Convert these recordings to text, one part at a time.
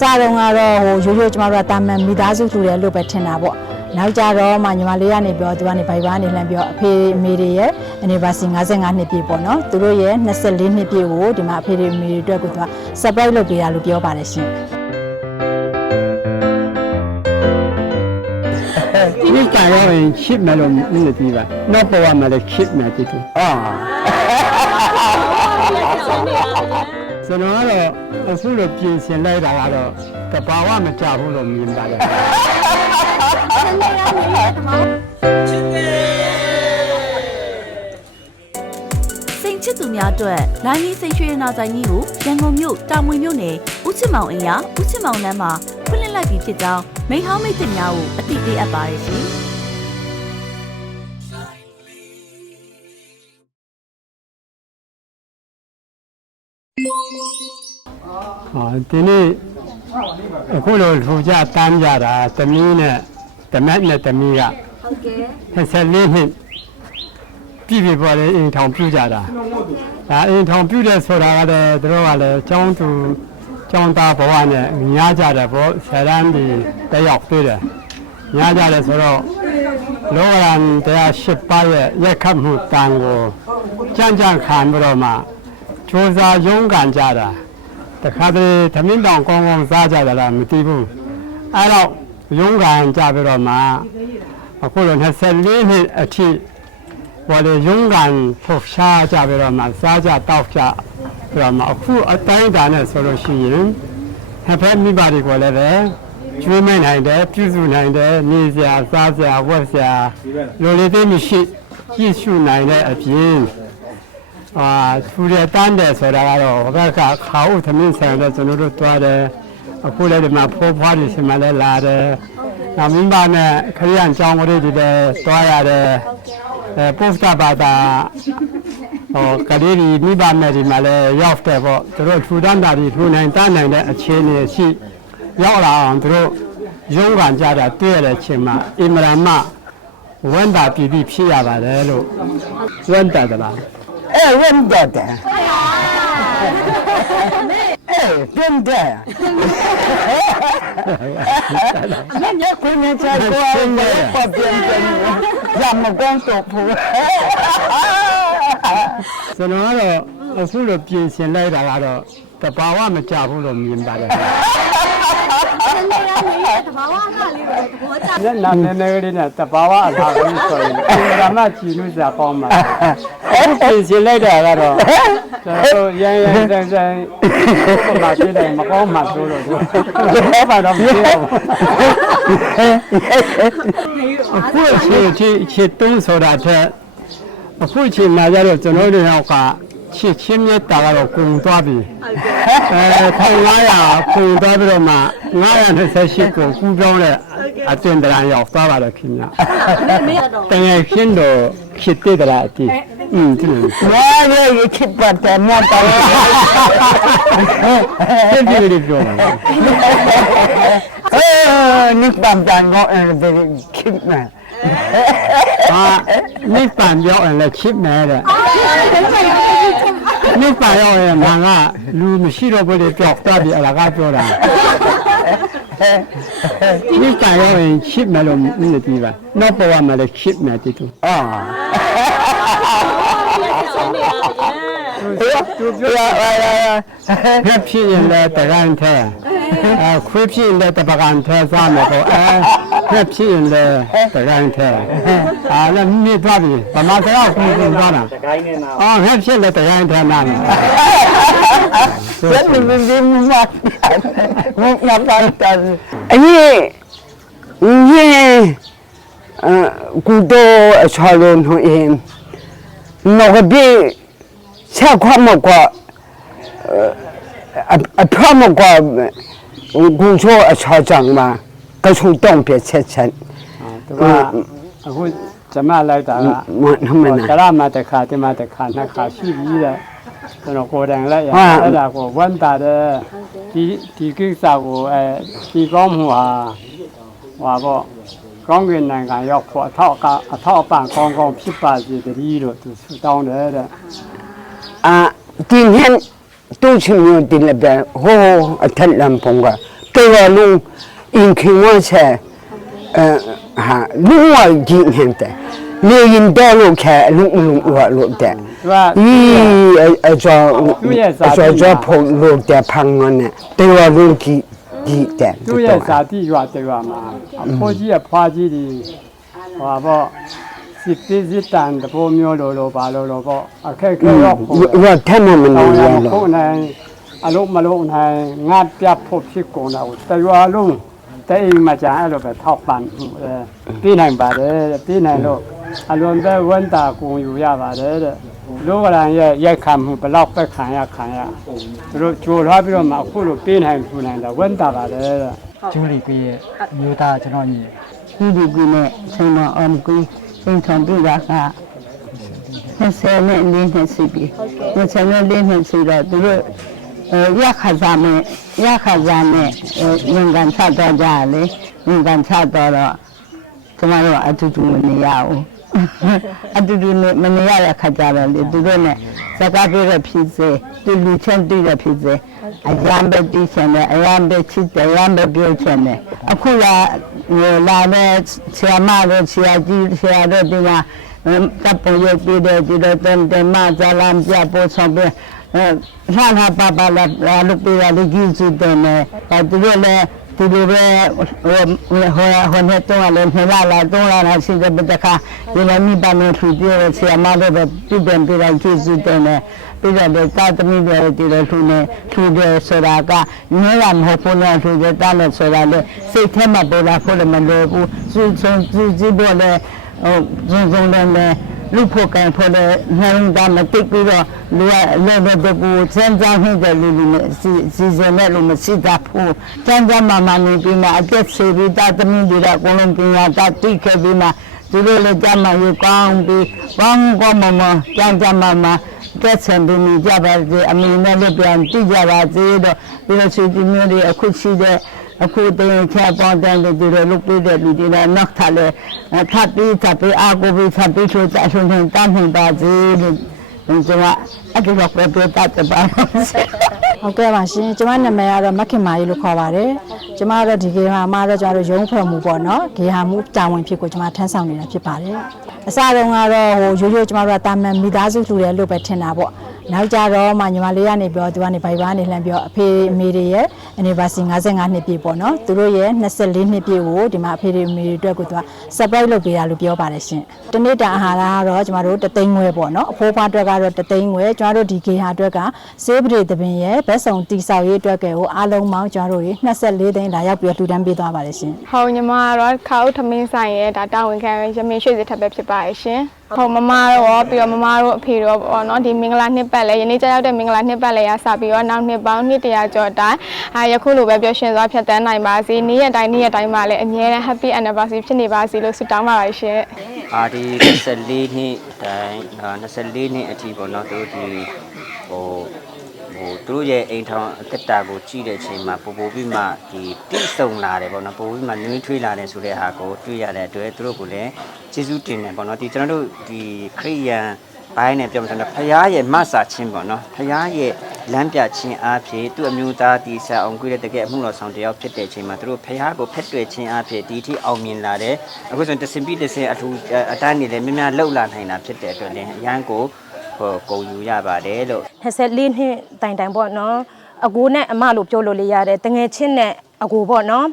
စားတော့ကတော့ဟိုရိုးရိုးကျမတို့ကတာမန်မိသားစုထူတယ်လို့ပဲထင်တာပေါ့နောက်ကြတော့မှညီမလေးကနေပြောသူကနေဘိုင်ဘာနေလှမ်းပြောအဖေအမေတွေရဲ့ anniversary 55နှစ်ပြည့်ပေါ့နော်သူတို့ရဲ့24နှစ်ပြည့်ကိုဒီမှာအဖေတွေအမေတွေအတွက်ကိုသူက surprise လုပ်ပေးတာလို့ပြောပါတယ်ရှင်ဒီကရောရင်ချစ်မယ်လို့မသိပါနောက်ပေါ်မှာလည်းချစ်မယ်တူတူကျွန်တော်ကတော့အခုလိုပြင်ဆင်လိုက်တာကတော့တဘာဝမကြဘူးလို့မြင်ပါတယ်စိတ်ချစ်သူများအတွက်လိုင်းကြီးစိတ်ရွှေနာဆိုင်ကြီးကိုရန်ကုန်မြို့တာမွေမြို့နယ်ဦးချစ်မောင်အိမ်ယာဦးချစ်မောင်လမ်းမှာဖွင့်လှစ်လိုက်ပြီးဖြစ်ကြောင်းမိဟောင်းမိတ်တင်များကိုအသိပေးအပ်ပါတယ်ရှင်ဒီနေ့အခုလိုထူကြတမ်းကြတာသမီးနဲ့တမက်နဲ့သမီးကဟုတ်ကဲ့24နှစ်ပြည့်ပေါ်လေအိမ်ထောင်ပြုကြတာဒါအိမ်ထောင်ပြုတဲ့ဆိုတာကလည်းသူတို့ကလည်းကျောင်းသူကျောင်းသားဘဝနဲ့ညားကြတယ်ပေါ့ဆရာန်းဒီတယောက်တွေ့တယ်ညားကြတယ်ဆိုတော့လောကရန်တရား8ပါးရဲ့ရက်ခတ်မှုတန်ကိုကြံ့ခံပြီးတော့မှစူးစမ်းရုန်းကန်ကြတာတခါတည်းသမင်းတောင်ကောင်းကောင်းစားကြတယ်လားမသိဘူးအဲ့တော့ရုန်းကန်ကြပြီးတော့မှအခုလို24နှစ်အထိဘာလို့ရုန်းကန်ထုတ်ရှားကြပြီးတော့မှစားကြတောက်ကြပြီးတော့မှအခုအတိုင်းတာနဲ့ဆိုလို့ရှိရင်ဟဲ့မိဘတွေကိုလည်းပဲကျွေးမနိုင်တယ်ပြုစုနိုင်တယ်နေစရာစားစရာဝတ်စရာလိုလေသေးမရှိကြည့်ရှုနိုင်တဲ့အပြင်ထူရတန်းတယ်ဆိုတာကတော့ဘက်ကခါဦးသမင်းဆိုင်တဲ့ကျွန်တော်တို့တွားတယ်အခုလည်းဒီမှာဖိုးဖွားတွေဆီမှာလည်းလာတယ်။နောက်မိဘနဲ့ခရီးရန်ကျောင်းကလေးတွေလည်းတွားရတယ်။ပို့တာပါတာကလေးတွေမိဘနဲ့ဒီမှာလည်းရောက်တယ်ပေါ့သူတို့ထူတန်းတာတွေထူနိုင်တန်းနိုင်တဲ့အခြေအနေရှိရောက်လာအောင်သူတို့ရုန်းကန်ကြတာတွေ့ရတဲ့အချိန်မှာအင်မရာမဝန်တာပြည်ပြီးဖြစ်ရပါတယ်လို့ဝန်တာတလားဝန်တာတယ်တင်တယ်ညခွင့်နဲ့ချာကိုပတ်ပြန်တယ်ရမကောင်းတော့ဘူးကျွန်တော်ကတော့အခုလိုပြင်ဆင်လိုက်တာကတော့တဘာဝမကြဘူးလို့မြင်ပါတယ်နာမည်လေးနဲ့တဘာဝအလားတူဆိုရင်အမှန်မှကြည့်လို့စရာကောင်းမှာပြင်ဆင်လိုက်တာကတော့ကျွန်တော်ရန်ဆန်ပုံမှန်ပြတယ်မကောင်းမှဆိုလို့ဘာပါတော့မပြောဘူးအခုချစ်တုံးဆိုတာတဲ့အခုချိန်မှာကျတော့ကျွန်တော်တို့ကချစ်ချင်းမြတ်တာကတော့ကုံသွားပြီ1500ကုံသွားပြီးတော့မှ928ကိုကူးပြောင်းတဲ့အကျဉ်းတရားရောက်သွားပါတော့ခင်ဗျာတကယ်ရှင်းတော့ချစ်တဲ့တရားအတိဒီလိုဘာလဲချစ်ပါတယ်မြတ်တော်ဒီလိုပြောနိဗ္ဗာန်ကိုချစ်မယ်နိဗ္ဗာန်ရောက်ရင်လည်းချစ်မယ်တဲ့နိဗ္ဗာန်ရောက်ရင်ငါကလူမရှိတော့ဘူးလေကြောက်တတ်ပြီအလားကပြောတာနိဗ္ဗာန်ရောက်ရင်ချစ်မယ်လို့မသိပါနောက်ဘဝမှာလည်းချစ်မယ်တူတူသူပြောရဖြစ်ရင်လည်းတကန်ထဲခွေးဖြစ်ရင်လည်းတပကန်ထဲစားမယ်ပေါ့ဖက်ဖြစ်ရင်လည်းတကိုင်းထဲလည်းမြစ်သွားပြီဗမာစကားကိုပြန်သွားတာတကိုင်းနဲ့နာဖက်ဖြစ်လည်းတကိုင်းထဲနာတယ်ဘယ်လိုလဲမပါတာအရင်ကူတော့အချလုံးဟိုင်းနော်ဘီချက်ခွမကွာအဖမကွာကူချိုအချကြောင့်မှာကချုံတောင်းပြချက်ချက်သူကအခုကျမလိုက်တာကကရမတခါတမတခါနှစ်ခါရှိပြီတဲ့ကျွန်တော်ကိုယ်တိုင်လိုက်ရအဲ့ဒါကိုဝန်တာတဲ့ဒီကိစ္စကိုဒီကောင်းမှုဟာပေါ့ကောင်းကင်နိုင်ငံရောက်ဖို့အထောက်အပံ့ကောင်းကောင်းဖြစ်ပါစေတည်းလို့သူဆုတောင်းတယ်တဲ့今天都是没有订了的，哦，太冷风了，都တော်လုံးအင်ခင်ဝါချဲဟာလူဝကြီးဟန်တဲ့လေရင်တော်လို့ခဲလူဝလို့တဲ့ သူက အကျော်ဖို့လို့တဲ့ဖန်ငနဲ့တော်လုံးကြီးတဲ့ သူ့ရဲ့ဇာတိရွာတရွာမှာအဖိုးကြီးအဖွားကြီးတွေဟောပေါ့စစ်ပေးစစ်တန်တဘောမျိုးလိုပါလို့ပေါ့အခက်ခဲရော ဝတ်ထမမနေရ တော့ လို့ ခုနိုင်အလုံးမလုံးနိုင်ငါပြဖို့ဖြစ်ကုန်တော့တရွာလုံးတဲ့အိမ်မှာကြာအဲ့လိုပဲထောက်ပံ့ပြေးနိုင်ပါတယ်ပြေးနိုင်လို့အလွန်ပဲဝန်တာကိုယူရပါတယ်တဲ့လောကရန်ရဲ့ရိုက်ခံမှုဘလောက်ပဲခံရသူတို့ကြိုထားပြီးတော့မှအခုလိုပြေးနိုင်ထူနိုင်တာဝန်တာပါတယ်တဲ့ ကျူလီကရဲ့မျိုးသားကျွန်တော်ညီ ဒီဒီကနဲ့ချိန်မအောင်ကိုအိမ်ထောင်ပြတာက20နဲ့4နှစ်ရှိပြီ20နဲ့4နှစ်ရှိတော့သူတို့ရခါစားမယ်ငင်ကန်ချတော့ကြလေငင်ကန်ချတော့ကျမတို့အတူတူမနေရဘူးအတူတူမနေရတဲ့ခါကြတော့လေသူတို့နဲ့စကားပြောရဖြစ်စေသူလူချင်းတွေ့ရဖြစ်စေအရန်ပဲတီးချင်တယ်အရန်ပဲချစ်တယ်အရန်ပဲပြောချင်တယ်အခုလာတဲ့ဆရာမတို့ဆရာကြီးဆရာတို့ဒီမှာတပ်ပေါ်ရပြတဲ့ဒီတော့တမဇာလံပြပေါ်ဆောင်ပဲလာပါလာလူပြရလူကြီးစုတယ်နဲ့သူတို့လည်းဒီလိုပဲဟိုနဲ့တော့လည်းနှစ်လာရှိတဲ့ဘက်ကဒီလိုမိဘနဲ့ထူပြရဆရာမတို့ပဲပြည်ပြန်ပြလိုက်ကြည့်စုတယ်နဲ့ပြီးတော့တာသမီးတွေဒီလိုထူနေထူတယ်ဆိုတာကငဲရမဟုတ်ဘူးနဲ့ထူတယ်တာနဲ့ဆိုတာလေစိတ်ထဲမှာပေါ်လာဖို့လည်းမလိုဘူးစုပေါ်လေဇုံလည်းလူဖို့ကံဖို့လည်းနှမ်းတာမတိတ်ပြီးတော့လူကလည်းတော့ကိုစမ်းစားနေတဲ့လူနဲ့စီစဉ်တဲ့လူမရှိတာဖို့စမ်းစားမှနေပြီးမှအသက်ဆေးပြီးတာသမီးတွေကကိုလုံးပညာတာတိတ်ခဲ့ပြီးမှသူတို့လည်းကြမှာယူကောင်းပြီးကောင်းမကြမ်းမှတက်ဆံပြီးနေကြပါစေအမေနဲ့လည်းပြန်ကြည့်ကြပါစေတော့ဒီလိုစီဒီမျိုးတွေအခုရှိတဲ့အခုတင်ချပေါင်းတဲ့သူတွေလုပ်ပြတဲ့လူတွေလည်းနောက်ထပ်လည်းထပ်ပြီးအာကိုပြီးထပ်ပြီးဆိုတဲ့အဆုံးနဲ့တန်းနေပါစေလို့ကျွန်တော်အတူတူပဲတတ်ပါဟုတ်ကဲ့ပါရှင်ကျမနာမည်ကတော့မခင်မာကြီးလို့ခေါ်ပါတယ်ကျမကတော့ဒီဂေဟာမှာတော့ကျမတို့ရုံးဖွဲ့မှုပေါ့နော်ဂေဟာမှုတာဝန်ဖြစ်ကိုကျမထမ်းဆောင်နေတာဖြစ်ပါတယ်အစတုန်းကတော့ရိုးကျမတို့ကတာမန်မိသားစုလူတွေလို့ပဲထင်တာပေါ့နောက်ကြတော့မှညီမလေးကနေပြောသူကနေဘိုင်ဘာနေလှမ်းပြောအဖေအမေတွေရဲ့ anniversary 55နှစ်ပြည့်ပေါ့နော်သူတို့ရဲ့24နှစ်ပြည့်ကိုဒီမှာအဖေတွေအမေတွေအတွက်ကိုသူက surprise လုပ်ပေးတာလို့ပြောပါတယ်ရှင်တနေ့တာအာဟာရကတော့ကျမတို့3သိန်းငွေပေါ့နော်အဖိုးဖွားအတွက်ကတော့3သိန်းငွေကျမတို့ဒီဂေဟာအတွက်ကစေးပရိသပင်ရဲ့ဘက်ဆောင်တီဆောက်ရေးအတွက်ကိုအားလုံးပေါင်းကျမတို့24သိန်းလာရောက်ပြီးလှူဒန်းပေးသွားပါတယ်ရှင်ဟုတ်ညီမကတော့ခါဦးထမင်းဆိုင်ရဲ့ဒါတာဝန်ခံရမင်းရွှေစစ်ထပ်ပဲဖြစ်ပါရဲ့ရှင်ဟုတ်မမတော့ပြီးတော့မမတို့အဖေတော့ပေါ့နော်ဒီမင်္ဂလာနှစ်ပတ်လဲယနေ့ကျရောက်တဲ့မင်္ဂလာနှစ်ပတ်လဲရစပြီးတော့နောက်နှစ်ပေါင်း100ကျော်တိုင်ယခုလိုပဲပျော်ရွှင်စွာဖြတ်သန်းနိုင်ပါစေနေ့ရက်တိုင်းမှာလည်းအမြဲတမ်း happy anniversary ဖြစ်နေပါစေလို့ဆုတောင်းပါပါရှင်ဒီ24နှစ်တိုင်း24နှစ်အထိပေါ့နော်တို့ဒီသူတို့ရဲ့အိမ်ထောင်အသက်တာကိုကြည့်တဲ့အချိန်မှာပို့ပြီးမှဒီတိစုံလာတယ်ပေါ့နော်ပို့ပြီးမှနွေးထွေးလာတယ်ဆိုတဲ့ဟာကိုတွေ့ရတဲ့အတွက်သူတို့ကလည်းကျေးဇူးတင်တယ်ပေါ့နော်ဒီကျွန်တော်တို့ဒီခရိယန်ဘိုင်းနဲ့ပြောမှဆိုတော့ဖရားရဲ့မဆာချင်းပေါ့နော်ဖရားရဲ့လမ်းပြချင်းအားဖြင့်သူ့အမျိုးသားတီဆာအောင်ကိုရတဲ့တကယ်အမှုတော်ဆောင်တယောက်ဖြစ်တဲ့အချိန်မှာသူတို့ဖရားကိုဖက်တွေ့ချင်းအားဖြင့်ဒီထိအောင်မြင်လာတယ်အခုဆိုရင်တစင်ပြီးတစင်အထူးအတန်းနေလည်းများများလှုပ်လာနိုင်တာဖြစ်တဲ့အတွက်လည်းအရန်ကိုကုန်ယူရပါတယ်လို့24နှစ်တိုင်ပေါ့နော်အကိုနဲ့အမလို့ပြောလို့လေရတယ်တငယ်ချင်းနဲ့အကိုပေါ့နော်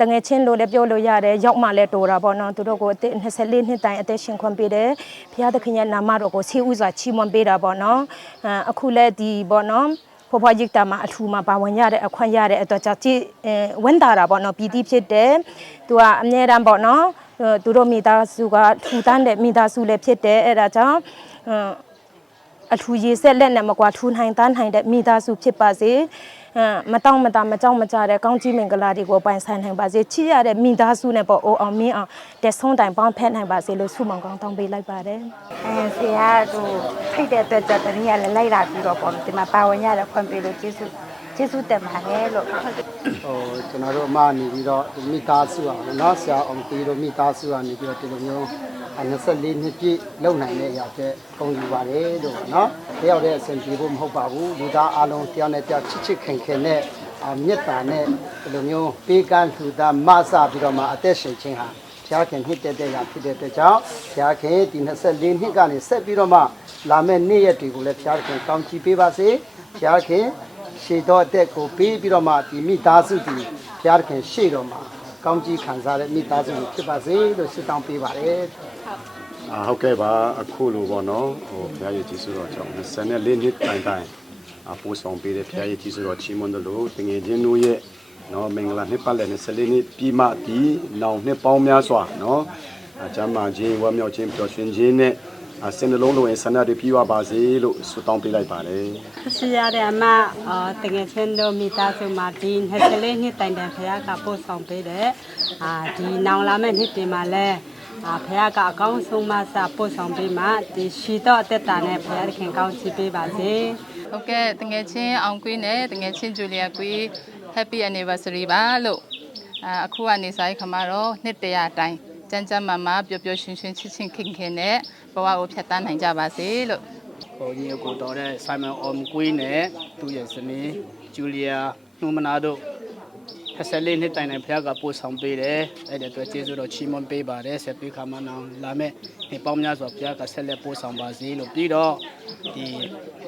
တငယ်ချင်းလို့လည်းပြောလို့ရတယ်ရောက်မှလည်းတော်တာပေါ့နော်သူတို့ကို24နှစ်တိုင်အသက်ရှင်ခွင့်ပေးတယ်ဘုရားသခင်ရဲ့နာမတော်ကိုဆေးဥစွာချီးမွမ်းပေးတာပေါ့နော်အခုလည်းဒီပေါ့နော်ဖွားဖွားရိတ်တာမှာအထူမှာပါဝင်ရတဲ့အခွင့်ရတဲ့အတွက်ကြောင့်ဝန်တာတာပေါ့နော်ပြည်တိဖြစ်တယ်သူကအမြဲတမ်းပေါ့နော်သူတို့မိသားစုကထူတန်းတဲ့မိသားစုလည်းဖြစ်တယ်အဲ့ဒါကြောင့်အထူရေးဆက်လက်နဲ့မကွာထူနိုင်တန်းနိုင်တဲ့မိသားစုဖြစ်ပါစေမတောင့်မတာမကြောက်မကြတဲ့ကောင်းကြီးမင်္ဂလာတွေကိုပိုင်ဆိုင်နိုင်ပါစေချစ်ရတဲ့မိသားစုနဲ့ပေါ့အိုအောင်မင်းအောင်တက်ဆုံးတိုင်ပေါင်းဖက်နိုင်ပါစေလို့ဆုမွန်ကောင်းတောင်းပေးလိုက်ပါတယ်ဆရာတို့ဖိတ်တဲ့အတွက်ကြောင့်တနည်းကလည်းလိုက်လာပြီးတော့ပေါ့ဒီမှာပါဝင်ရတဲ့ခွင့်ပေးလို့ကျေးဇူးတင်ပါတယ်လို့ကျွန်တော်တို့အမနေပြီးတော့မိသားစုအောင်နော်ဆရာအောင်တီတို့မိသားစုကနေပြီးတော့ဒီလိုမျိုး24နှစ်ပြည့်လုံနိုင်တဲ့အရာတဲ့ကုန်ယူပါတယ်လို့နော်တယောက်တည်းအဆင်ပြေဖို့မဟုတ်ပါဘူးလူသားအလုံးတယောက်နဲ့တယောက်ချစ်ခင်နဲ့ မြတ်တာနဲ့ဒီလိုမျိုးပေးကမ်းလှူဒါန်းမဆပြီးတော့မှအသက်ရှင်ခြင်းဟာဘုရားခင်နှစ်တဲ့ရာဖြစ်တဲ့အတွက်ကြောင့်ဘုရားခင်ဒီ24နှစ်ကနေဆက်ပြီးတော့မှလာမယ့်နေ့ရက်တွေကိုလည်းဘုရားခင်ကောင်းချီးပေးပါစေဘုရားခင်ရှေ့တော်အသက်ကိုပေးပြီးတော့မှဒီမိသားစုဒီဘုရားခင်ရှေ့တော်မှာကောင်းကြီးခံစားတဲ့မိသားစုဖြစ်ပါစေလို့ဆုတောင်းပေးပါတယ်ဟုတ်ကဲ့ပါအခုလိုပေါ့နော်ဟိုဘုရားရဲ့ကြီးစုတော်ကြောင့်24နှစ်တိုင်ပို့ဆောင်ပေးတဲ့ဘုရားရဲ့ကြီးစုတော်ချီးမွမ်းတယ်လို့တငယ်ချင်းတို့ရဲ့နော်မင်္ဂလာနှစ်ပတ်လည်24နှစ်ပြီးမှဒီနောင်နှစ်ပေါင်းများစွာနော်ကျမ်းမာခြင်းဝမ်းမြောက်ခြင်းပျော်ရွှင်ခြင်းနဲ့စင်နှလုံးလုံးရဲ့ဆန္ဒတွေပြည့်ဝပါစေလို့ဆုတောင်းပေးလိုက်ပါတယ်။ဆရာတဲ့အမတကယ်ချင်းတို့မိသားစုမှာဒီ24နှစ်တိုင်ဘုရားကပို့ဆောင်ပေးတဲ့ဒီနောင်လာမယ့်နှစ်တင်မှာလဲဘုရားကအကောင်းဆုံးမစပို့ဆောင်ပေးမှဒီရှိတော့အသက်တာနဲ့ဘုရားခင်ကောင်းချီးပေးပါစေ။ဟုတ်ကဲ့တကယ်ချင်းအောင်ကွေးနဲ့တကယ်ချင်းဂျူလီယာကွေး Happy Anniversary ပါလို့အခုကနေဆိုင်ခါမှာတော့နှစ်တရာတိုင်ကျန်းကျန်းမာမာပျော်ပျော်ရွှင်ရွှင်ချစ်ချင်းခင်ခင်နဲ့ဘဝကိုဖြတ်သန်းနိုင်ကြပါစေလို့ကိုကြီးကိုတော်တဲ့ Simon Om ကွေးနဲ့သူ့ရဲ့ဇနီး Julia နှုံမနာတို့24နှစ်တိုင်ဘုရားကပို့ဆောင်ပေးတယ်အဲ့ဒီအတွက်ကျေးဇူးတော်ချီးမွမ်းပေးပါတယ်ဆက်ပြီးခါမှနောင်လာမယ့်ဒီပေါင်းများစွာဘုရားကဆက်လက်ပို့ဆောင်ပါစေလို့ပြီးတော့ဒီ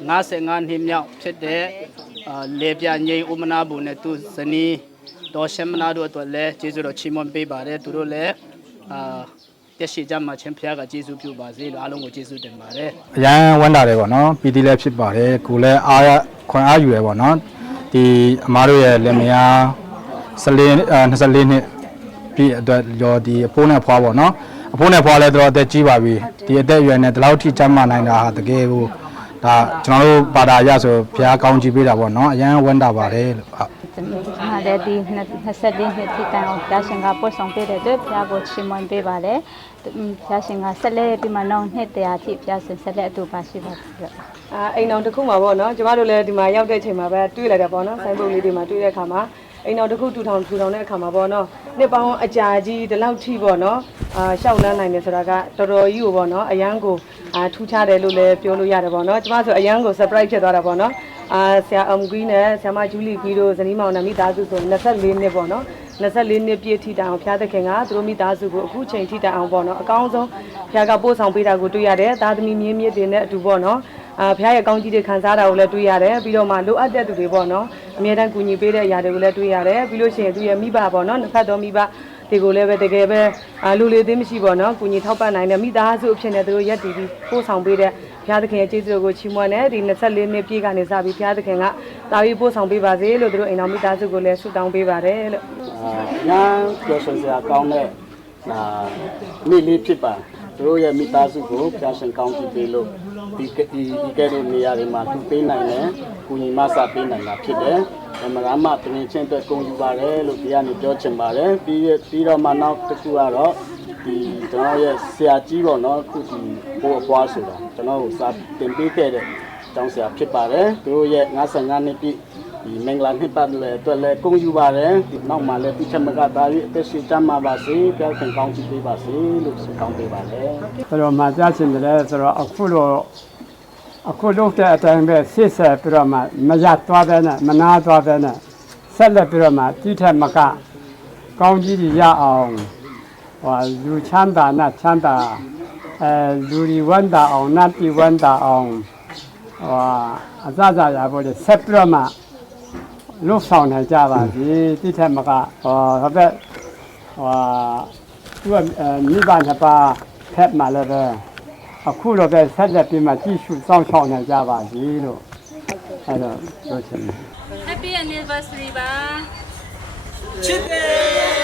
55နှစ်မြောက်ဖြစ်တဲ့လေပြငိမ့်ဥမနာဘူးနဲ့သူဇနီးတော်ရှမနာတို့အတွက်လည်းကျေးဇူးတော်ချီးမွမ်းပေးပါတယ်သူတို့လည်းတက်ရှိကြမှာချင်းဘုရားကကျေးဇူးပြုပါစေလို့အားလုံးကိုကျေးဇူးတင်ပါတယ်အရန်ဝမ်းသာတယ်ပေါ့နော်ပီတိလည်းဖြစ်ပါတယ်ကိုလည်းခွန်အားယူရပေါ့နော်ဒီအမားတို့ရဲ့လင်မယား24နှစ်ပြည့်အတွက်ရောဒီအဖိုးနဲ့ဖွားပေါ့နော်အဖိုးနဲ့ဖွားလည်းတော့အသက်ကြီးပါပြီဒီအသက်အရွယ်နဲ့ဒီလောက်ထိကျန်းမာနိုင်တာဟာတကယ်ကိုဒါကျွန်တော်တို့ဘာသာရဆိုဘုရားကောင်းချီးပေးတာပေါ့နော်အရန်ဝမ်းသာပါတယ်လို့ဟုတ်ဟာလည်းဒီ24နှစ်ထိတိုင်အောင်ဘုရားရှင်ကပို့ဆောင်ပေးတဲ့အတွက်ဘုရားကိုချီးမွမ်းပေးပါတယ်ဘုရားရှင်ကဆက်လက်ပြီးမှနောက်နှစ်တရာထိဘုရားရှင်ဆက်လက်အတူပါရှိပါစေအိမ်တော်တစ်ခုမှာပေါ့နော်ကျမတို့လည်းဒီမှာရောက်တဲ့ချိန်မှာပဲတွေ့လိုက်တယ်ပေါ့နော်ဆိုင်ပုတ်လေးတွေမှာတွေ့တဲ့အခါမှာအိမ်တော်တစ်ခုထူထောင်တဲ့အခါမှာပေါ့နော်နှစ်ပေါင်းအကြာကြီးဒီလောက်ထိပေါ့နော်ရှောက်လန်းနိုင်တယ်ဆိုတာကတော်တော်ကြီးကိုပေါ့နော်အရန်ကိုထူးခြားတယ်လို့လည်းပြောလို့ရတယ်ပေါ့နော်ကျမဆိုအရန်ကို surprise ဖြစ်သွားတာပေါ့နော်ဆရာအမ်ကွီးနဲ့ဆရာမဂျူလီကွီးတို့ဇနီးမောင်နှံမိသားစုဆို24နှစ်ပေါ့နော်24နှစ်ပြည့်ထိတိုင်အောင်ဘုရားသခင်ကသူတို့မိသားစုကိုအခုချိန်ထိတိုင်အောင်ပေါ့နော်အကောင်းဆုံးဘုရားကပို့ဆောင်ပေးတာကိုတွေ့ရတယ်သားသမီးမြင်းမြစ်တွေနဲ့အတူပေါ့နော်ဘုရားရဲ့ကောင်းကြီးတွေခံစားတာကိုလည်းတွေ့ရတယ်ပြီးတော့မှလိုအပ်တဲ့သူတွေပေါ့နော်အမြဲတမ်းကူညီပေးတဲ့အရာတွေကိုလည်းတွေ့ရတယ်ပြီးလို့ရှိရင်သူရဲ့မိဘပေါ့နော်နှစ်ဖက်တော်မိဘတွေကိုလည်းပဲတကယ်ပဲလူလေးသေးမရှိပေါ့နော်ကူညီထောက်ပံ့နိုင်တဲ့မိသားစုအဖြစ်နဲ့သူတို့ရက်တည်ပြီးပို့ဆောင်ပေးတဲ့ဘုရားသခင်ရဲ့ကျေးဇူးတော်ကိုချီးမွမ်းတယ်ဒီ24နှစ်ပြည့်ကနေစပြီးဘုရားသခင်ကတာပြီးပို့ဆောင်ပေးပါစေလို့သူတို့အိမ်တော်မိသားစုကိုလည်းဆုတောင်းပေးပါတယ်လို့ညာပြောဆိုစရာကောင်းတဲ့နေ့လေးဖြစ်ပါသူတို့ရဲ့မိသားစုကိုဘုရားရှင်ကောင်းချီးပေးလို့ဒီကဲတဲ့နေရာတွေမှာသူပေးနိုင်တယ်၊ကိုညီမဆပေးနိုင်တာဖြစ်တယ်။ဓမ္မရမတင်ချင်းအတွက်ကုန်ယူပါတယ်လို့ဒီကနေပြောချင်ပါတယ်။ပြီးတော့မှနောက်တစ်ခုကတော့ဒီကျွန်တော်ရဲ့ဆရာကြီးပေါ့နော်ခုဒီဘိုးအပွားဆိုတာကျွန်တော်ကိုစာတင်ပေးခဲ့တဲ့ကျောင်းဆရာဖြစ်ပါတယ်။သူတို့ရဲ့55နှစ်ပြည့်ဒီမင်္ဂလာနှစ်ပတ်လည်းအတွက်လည်းကုန်ယူပါတယ်ဒီနောက်မှလည်းဒီချက်မကသားပြီးအသက်ရှင်ကြမှာပါစေပြောင်းခင်ကောင်းချီးပေးပါစေလို့ဆုတောင်းပေးပါတယ်ဆိုတော့မှာကြားချင်တယ်ဆိုတော့အခုလုပ်တဲ့အတိုင်းပဲဆစ်ဆက်ပြီးတော့မှမရသွားတဲ့နဲ့မနာသွားတဲ့နဲ့ဆက်လက်ပြီးတော့မှတိထက်မကကောင်းကြီးရအောင်လူချမ်းသာနဲ့ချမ်းသာလူဒီဝန္တာအောင်နတ်ဒီဝန္တာအောင်အစစရဖို့ဆက်ပြီးတော့မှလုဆောင်နိုင်ကြပါစေတိထက်မကဟုတ်တဲ့သူကမိဘနှစ်ပါးဖက်မှလည်းပဲအခုတော့ပဲဆက်လက်ပြီးမှကြည့်ရှုစောင့်ရှောက်နိုင်ကြပါစေလို့အဲ့တော့ပြောချင်တယ် Happy Anniversary ပါချစ်တယ်